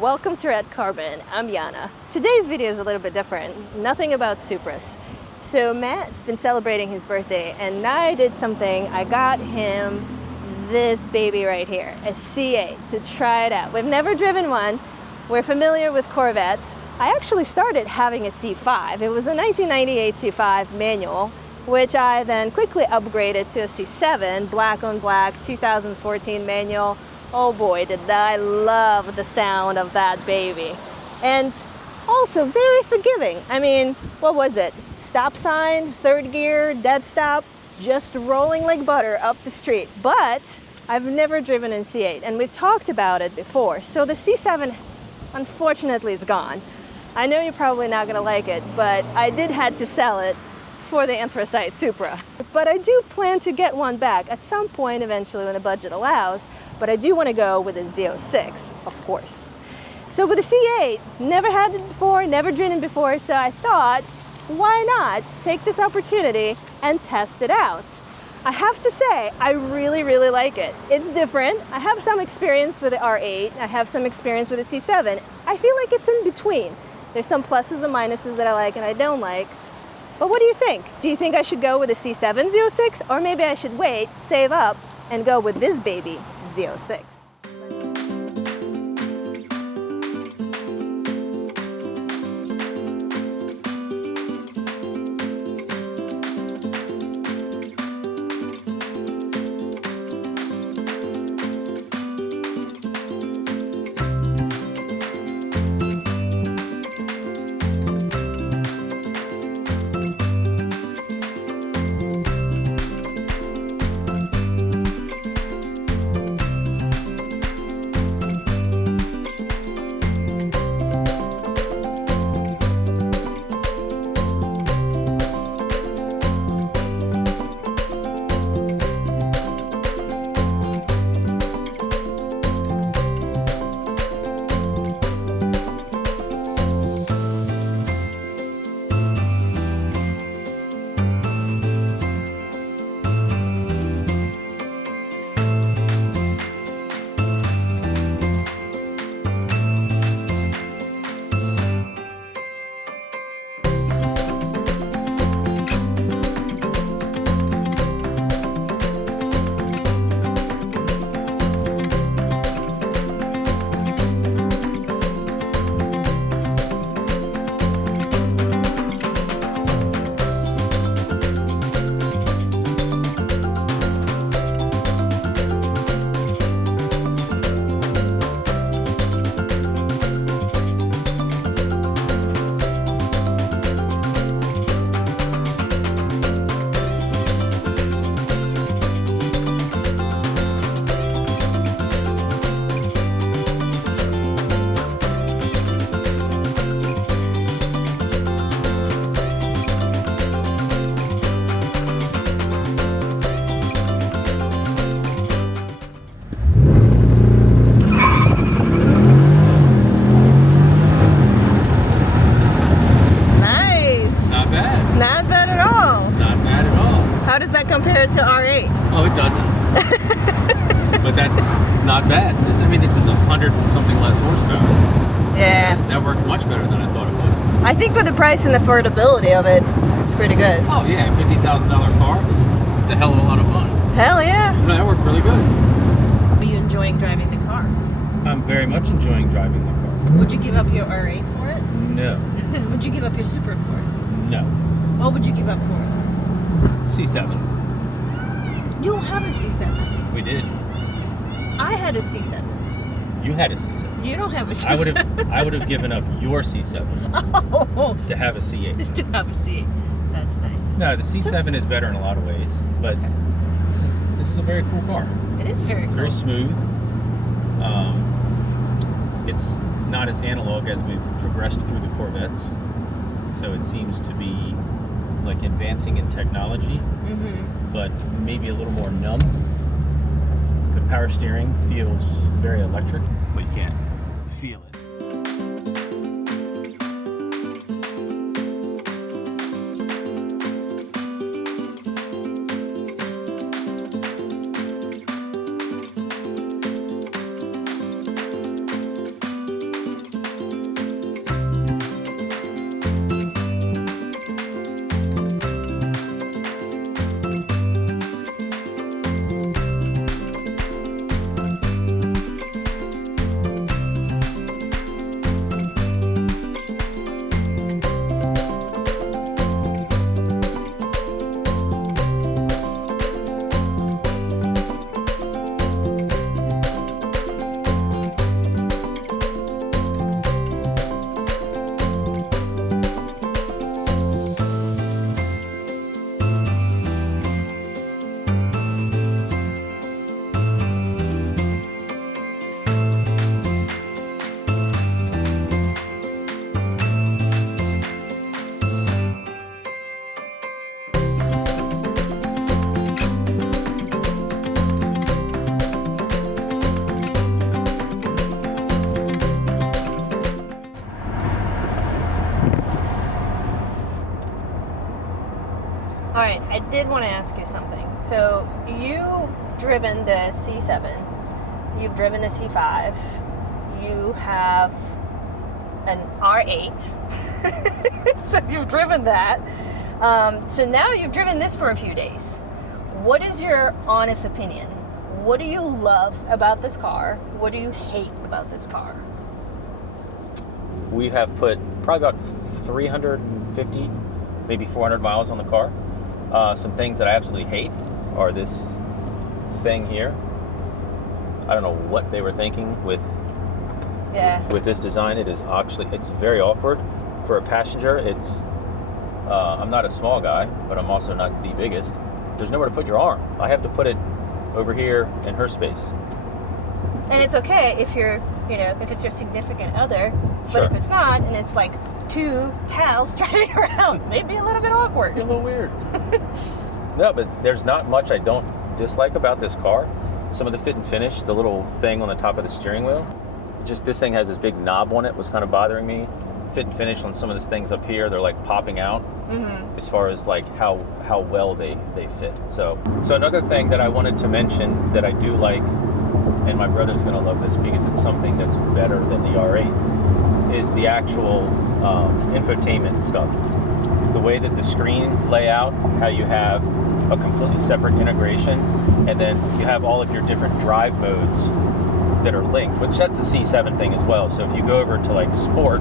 Welcome to Red Carbon. I'm Yana. Today's video is a little bit different. Nothing about Supras. So Matt's been celebrating his birthday and I did something. I got him this baby right here, a C8, to try it out. We've never driven one. We're familiar with Corvettes. I actually started having a C5. It was a 1998 C5 manual, which I then quickly upgraded to a C7, black on black, 2014 manual. Oh boy, did I love the sound of that baby. And also very forgiving. I mean, what was it? Stop sign, third gear, dead stop, just rolling like butter up the street. But I've never driven in C8 and we've talked about it before. So the C7 unfortunately is gone. I know you're probably not gonna like it, but I did have to sell it for the Anthracite Supra. But I do plan to get one back at some point eventually when the budget allows, but I do want to go with a Z06, of course. So with the C8, never had it before, never driven it before, so I thought, why not take this opportunity and test it out? I have to say, I really like it. It's different. I have some experience with the R8, I have some experience with the C7. I feel like it's in between. There's some pluses and minuses that I like and I don't like. But what do you think? Do you think I should go with a C7 Z06 or maybe I should wait, save up, and go with this baby, Z06? How does that compare to R8? Oh, it doesn't. But that's not bad. This is 100 and something less horsepower. Yeah. That worked much better than I thought it would. I think for the price and affordability of it, it's pretty good. Oh yeah, $50,000 car. It's a hell of a lot of fun. Hell yeah. No, that worked really good. Are you enjoying driving the car? I'm very much enjoying driving the car. Would you give up your R8 for it? No. Would you give up your Supra for it? No. What would you give up for it? C7. You don't have a C7. We did. I had a C7. You had a C7. You don't have a C7. I would have given up your C7 to have a C8. To have a C8. That's nice. No, the C7 is better in a lot of ways, but okay. This is a very cool car. It is very cool. Very smooth. It's not as analog as we've progressed through the Corvettes, so it seems to be like advancing in technology, but maybe a little more numb. The power steering feels very electric, but you can't feel it. right, I did want to ask you something. So you've driven the C7, you've driven the C5, you have an R8, so you've driven that. So now you've driven this for a few days. What is your honest opinion? What do you love about this car? What do you hate about this car? We have put probably about 350, maybe 400 miles on the car. Some things that I absolutely hate are this thing here. I don't know what they were thinking with this design. It is actually, it's very awkward for a passenger. It's I'm not a small guy, but I'm also not the biggest. There's nowhere to put your arm. I have to put it over here in her space. And it's okay if you're, if it's your significant other, but Sure. if it's not, and it's like two pals driving around, maybe a little bit awkward. A little weird. No, but there's not much I don't dislike about this car. Some of the fit and finish, the little thing on the top of the steering wheel, just this thing has this big knob on it, was kind of bothering me. Fit and finish on some of these things up here, they're like popping out as far as like how well they fit. So another thing that I wanted to mention that I do like, and my brother's gonna love this because it's something that's better than the R8, is the actual infotainment stuff. The way that the screen layout, how you have a completely separate integration, and then you have all of your different drive modes that are linked, which that's the C7 thing as well. So if you go over to like sport,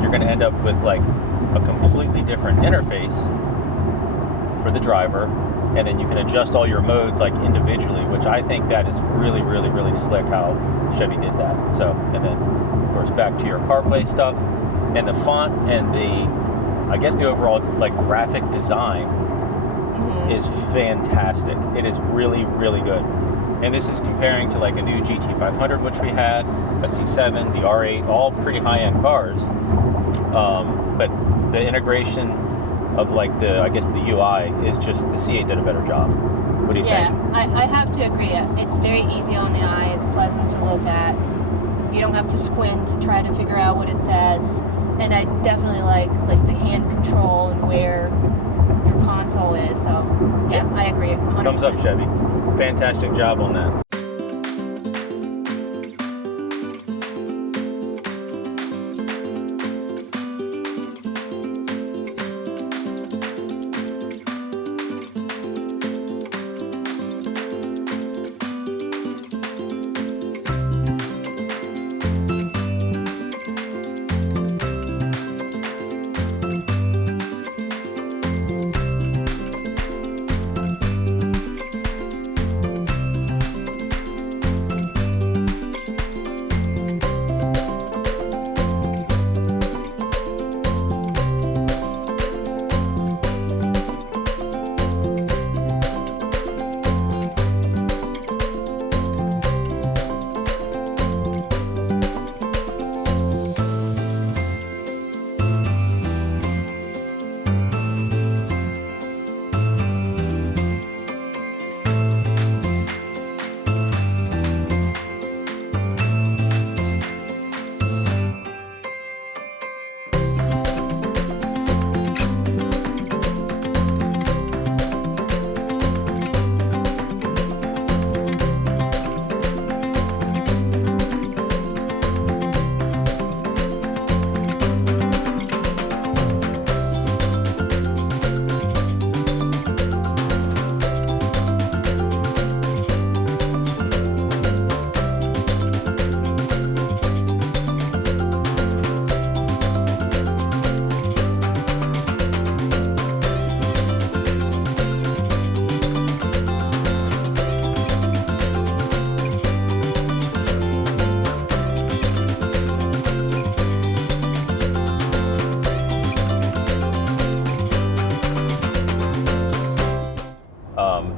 you're going to end up with like a completely different interface for the driver, and then you can adjust all your modes like individually, which I think that is really, really, really slick how Chevy did that. So, and then of course back to your CarPlay stuff, and the font and I guess the overall like graphic design is fantastic. It is really, really good. And this is comparing to like a new GT500, which we had, a C7, the R8, all pretty high-end cars. But the integration of like I guess the UI is just, the C8 did a better job. What do you think? Yeah, I have to agree. It's very easy on the eye. It's pleasant to look at. You don't have to squint to try to figure out what it says. And I definitely like the hand control and where your console is. So yeah, I agree. 100%. Thumbs up, Chevy. Fantastic job on that.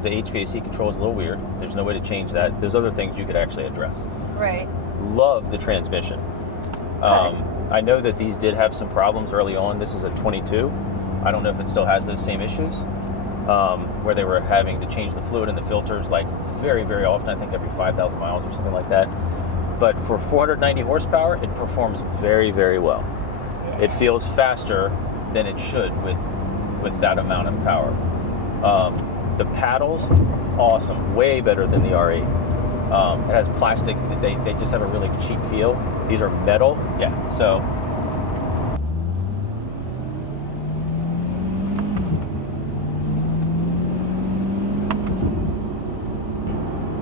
The HVAC control is a little weird. There's no way to change that. There's other things you could actually address. Right. Love the transmission. I know that these did have some problems early on. This is a 22. I don't know if it still has those same issues, where they were having to change the fluid in the filters like very, very often. I think every 5,000 miles or something like that. But for 490 horsepower, it performs very, very well. Yeah. It feels faster than it should with that amount of power. The paddles, awesome, way better than the R8. It has plastic. They just have a really cheap feel. These are metal. Yeah. So.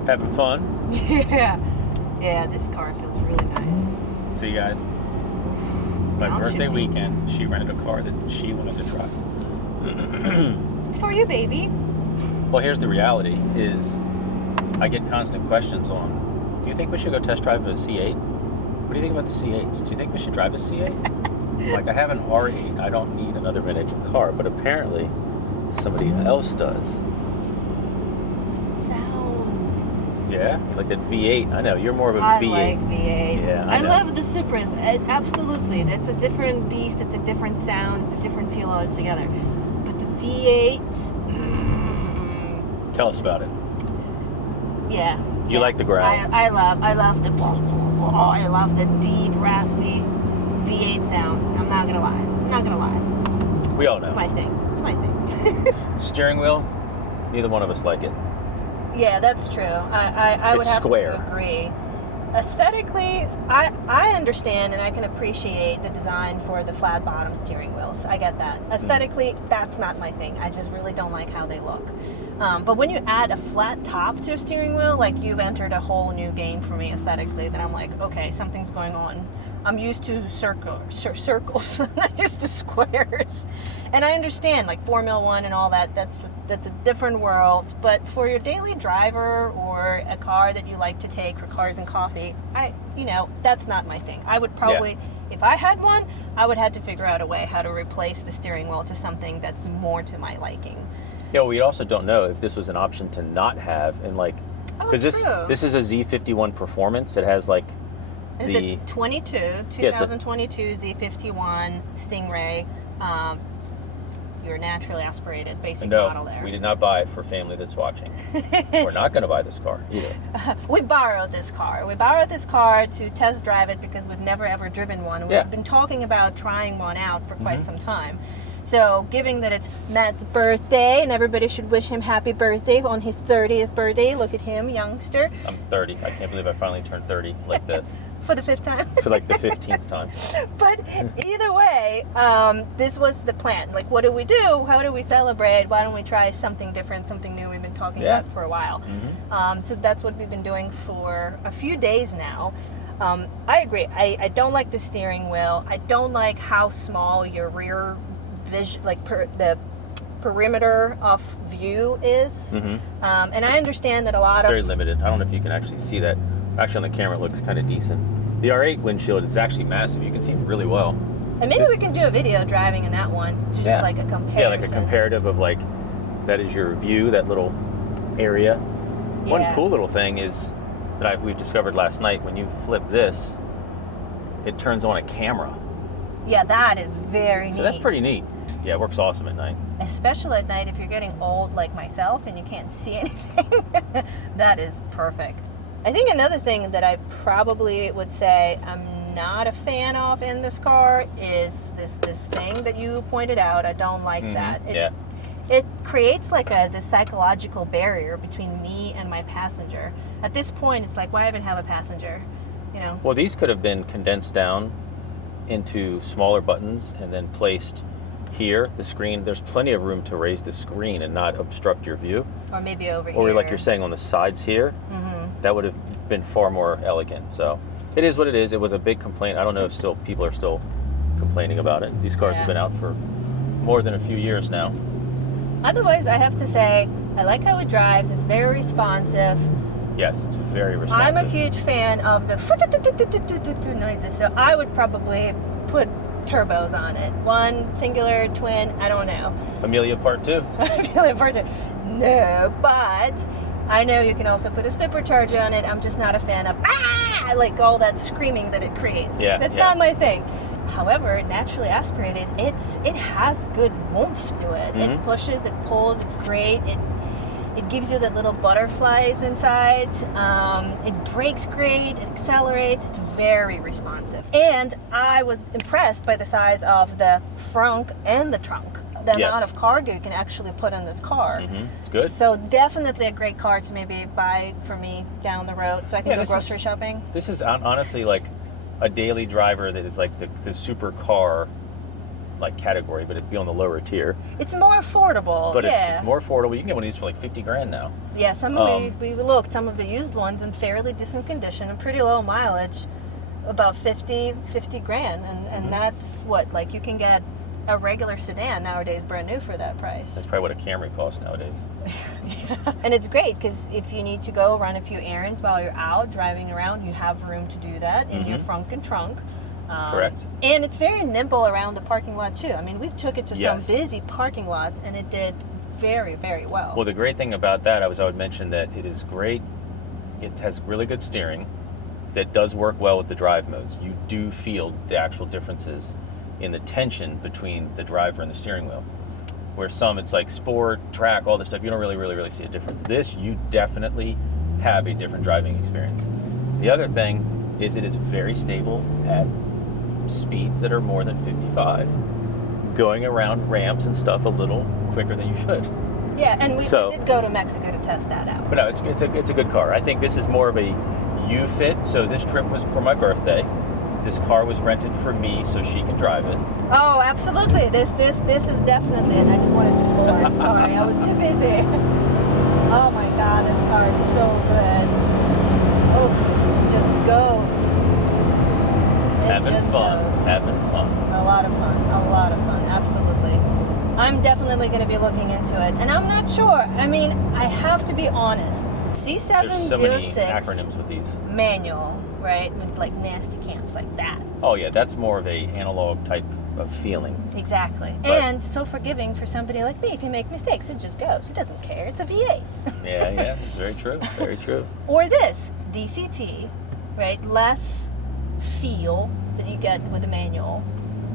Having fun? Yeah, this car feels really nice. See you guys. My birthday weekend, she rented a car that she wanted to try. It's for you, baby. Well, here's the reality is I get constant questions on, do you think we should go test drive a C8? What do you think about the C8s? Do you think we should drive a C8? Like, I have an R8. I don't need another mid-engine car, but apparently somebody else does. Yeah, you like that V8. I know you're more of a V8. I like V8. Yeah, I know. love the Supras. Absolutely, that's a different beast. It's a different sound. It's a different feel altogether. But the V8s. Tell us about it. Yeah. You like the growl? I love the. I love the deep, raspy V8 sound. I'm not gonna lie. We all know. It's my thing. Steering wheel. Neither one of us like it. Yeah, that's true. I would have square. to agree. Aesthetically, I understand and I can appreciate the design for the flat bottom steering wheels. I get that. Aesthetically, that's not my thing. I just really don't like how they look. But when you add a flat top to a steering wheel, like, you've entered a whole new game for me aesthetically, that I'm like, okay, something's going on. I'm used to circles. I'm not used to squares. And I understand, like, Formula One and all that, that's a different world. But for your daily driver or a car that you like to take for cars and coffee, that's not my thing. I would probably, if I had one, I would have to figure out a way how to replace the steering wheel to something that's more to my liking. Yeah, we also don't know if this was an option to not have, and like, because this is a Z51 Performance. It has like and the it's a 2022 Z51 Stingray. Your naturally aspirated basic model there. We did not buy it for family that's watching. We're not going to buy this car either. We borrowed this car. We borrowed this car to test drive it because we've never ever driven one. We've been talking about trying one out for quite some time. So, given that it's Matt's birthday, and everybody should wish him happy birthday on his 30th birthday. Look at him, youngster. I'm 30. I can't believe I finally turned 30 like that. For the 5th time. For like the 15th time. But either way, this was the plan. Like, what do we do? How do we celebrate? Why don't we try something different, something new we've been talking about for a while? So that's what we've been doing for a few days now. I agree. I don't like the steering wheel. I don't like how small your rear vision, the perimeter of view is. And I understand that it's very limited. I don't know if you can actually see that. Actually, on the camera, it looks kind of decent. The R8 windshield is actually massive. You can see really well. And maybe we can do a video driving in that one, just like a comparison. Yeah, like a comparative of, like, that is your view, that little area. One cool little thing is that we discovered last night, when you flip this, it turns on a camera. Yeah, that is very neat. So that's pretty neat. Yeah, it works awesome at night. Especially at night if you're getting old like myself and you can't see anything. That is perfect. I think another thing that I probably would say I'm not a fan of in this car is this thing that you pointed out. I don't like that. It creates like this psychological barrier between me and my passenger. At this point, it's like, why even have a passenger? Well, these could have been condensed down into smaller buttons and then placed here. The screen, there's plenty of room to raise the screen and not obstruct your view. Or maybe over here. Or like you're saying on the sides here. That would have been far more elegant. So it is what it is. It was a big complaint. I don't know if people are still complaining about it. These cars have been out for more than a few years now. Otherwise, I have to say, I like how it drives. It's very responsive. Yes, it's very responsive. I'm a huge fan of the noises, so I would probably put turbos on it. One, singular, twin, I don't know. Amelia Part 2. Amelia Part 2. No, but I know you can also put a supercharger on it. I'm just not a fan of like all that screaming that it creates. That's not my thing. However, naturally aspirated, it has good oomph to it. It pushes, it pulls, it's great. It gives you that little butterflies inside. It brakes great, it accelerates, it's very responsive. And I was impressed by the size of the frunk and the trunk. the Yes. amount of cargo you can actually put in this car. It's good. So definitely a great car to maybe buy for me down the road so I can Yeah, go this grocery is- shopping. This is honestly like a daily driver that is like the super car like category, but it'd be on the lower tier. It's more affordable. But yeah. it's more affordable. You can get one of these for like 50 grand now. Yeah, we looked, some of the used ones in fairly decent condition and pretty low mileage, about 50 grand. And that's what, like you can get a regular sedan nowadays brand new for that price. That's probably what a Camry costs nowadays. And it's great because if you need to go run a few errands while you're out driving around, you have room to do that in your frunk and trunk. Correct. And it's very nimble around the parking lot too. I mean, we took it to some Yes. busy parking lots and it did very, very well. Well, the great thing about that, I would mention that it is great. It has really good steering that does work well with the drive modes. You do feel the actual differences in the tension between the driver and the steering wheel. Where some, it's like sport, track, all this stuff, you don't really see a difference. This, you definitely have a different driving experience. The other thing is it is very stable at speeds that are more than 55, going around ramps and stuff a little quicker than you should. Yeah, and we So- did go to Mexico to test that out. But no, it's a good car. I think this is more of a you fit. So this trip was for my birthday. This car was rented for me so she can drive it. Oh, absolutely. This is definitely it. I just wanted to floor it. Sorry, I was too busy. Oh my God, this car is so good. Oof, it just goes. It Having just fun. goes. Having fun. A lot of fun, absolutely. I'm definitely going to be looking into it. And I'm not sure. I mean, I have to be honest. There's so many C706 acronyms with these. manual, right? With like nasty cams like that. Oh yeah, that's more of a analog type of feeling. Exactly. But- and so forgiving for somebody like me. If you make mistakes, it just goes. It doesn't care. It's a V8. Yeah, it's very true. Very true. Or this, DCT, right? Less feel that you get with a manual.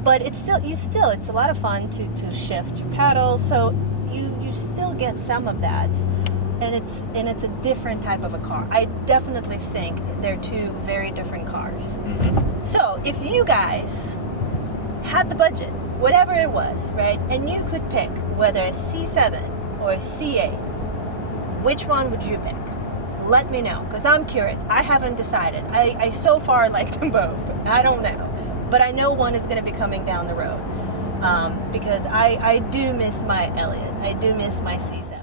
But it's a lot of fun to shift your paddles. So you still get some of that. And it's a different type of a car. I definitely think they're two very different cars. So if you guys had the budget, whatever it was, right, and you could pick whether a C7 or a C8, which one would you pick? Let me know, because I'm curious. I haven't decided. I so far like them both. I don't know. But I know one is going to be coming down the road because I do miss my Elliott. I do miss my C7.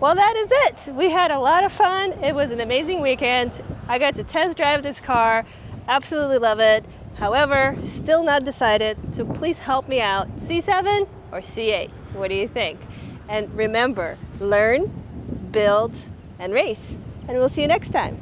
Well, that is it. We had a lot of fun. It was an amazing weekend. I got to test drive this car. Absolutely love it. However, still not decided. So please help me out. C7 or C8? What do you think? And remember, learn, build, and race. And we'll see you next time.